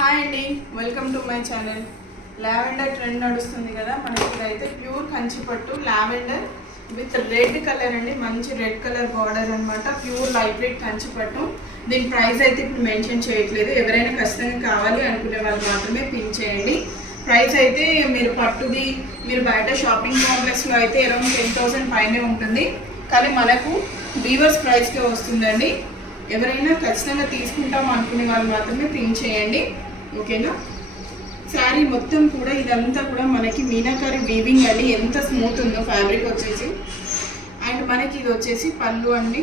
Hi అండి, welcome to my channel. Lavender trend నడుస్తుంది కదా, మనకి ఇదైతే pure Kanchipattu lavender with red colour అండి. మంచి రెడ్ కలర్ బార్డర్ అనమాట. ప్యూర్ లైట్ వెయిట్ కంచిపట్టు. దీని ప్రైస్ అయితే ఇప్పుడు మెన్షన్ చేయట్లేదు. ఎవరైనా ఖచ్చితంగా కావాలి అనుకునే వాళ్ళు మాత్రమే పిన్ చేయండి. ప్రైస్ అయితే మీరు పట్టుది మీరు బయట షాపింగ్ కాంప్లెక్స్లో అయితే అరౌండ్ 10,000 పైనే ఉంటుంది. కానీ మనకు వీవర్స్ ప్రైస్కే వస్తుందండి. ఎవరైనా ఖచ్చితంగా తీసుకుంటాం అనుకునే వాళ్ళు మాత్రమే పిన్ చేయండి, ఓకేనా. శారీ మొత్తం కూడా ఇదంతా కూడా మనకి మీనాకారి వీవింగ్ అండి. ఎంత స్మూత్ ఉందో ఫ్యాబ్రిక్ వచ్చేసి. అండ్ మనకి ఇది వచ్చేసి పళ్ళు అండి.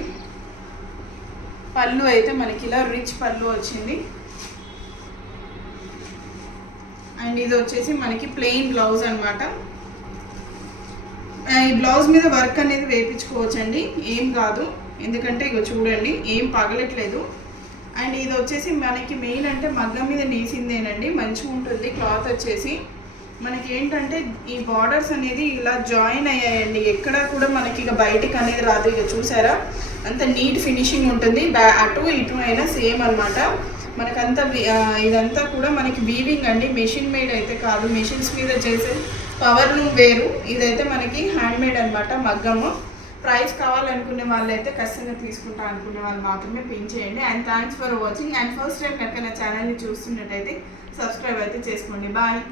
పళ్ళు అయితే మనకి ఇలా రిచ్ పళ్ళు వచ్చింది. అండ్ ఇది వచ్చేసి మనకి ప్లెయిన్ బ్లౌజ్ అనమాట. ఈ బ్లౌజ్ మీద వర్క్ అనేది వేయించుకోవచ్చండి, ఏం కాదు. ఎందుకంటే ఇక చూడండి ఏం పగలట్లేదు. అండ్ ఇది వచ్చేసి మనకి మెయిన్ అంటే మగ్గం మీద నేసిందేనండి. మంచిగా ఉంటుంది క్లాత్ వచ్చేసి. మనకి ఏంటంటే ఈ బార్డర్స్ అనేది ఇలా జాయిన్ అయ్యాయండి. ఎక్కడ కూడా మనకి ఇక బయటికి అనేది రాదు. ఇక చూసారా అంత నీట్ ఫినిషింగ్ ఉంటుంది. అటు ఇటు అయినా సేమ్ అనమాట. మనకంతా ఇదంతా కూడా మనకి వీవింగ్ అండి. మెషిన్ మేడ్ అయితే కాదు, మెషిన్స్ మీద చేసే పవర్ వేరు. ఇదైతే మనకి హ్యాండ్ మేడ్ అనమాట, మగ్గము. ప్రైస్ కావాలనుకునే వాళ్ళైతే ఖచ్చితంగా తీసుకుంటా అనుకునే వాళ్ళు మాత్రమే పిన్ చేయండి. And thanks for watching. And first time కనుక నా ఛానల్ని చూస్తున్నట్టయితే సబ్స్క్రైబ్ అయితే చేసుకోండి. బాయ్.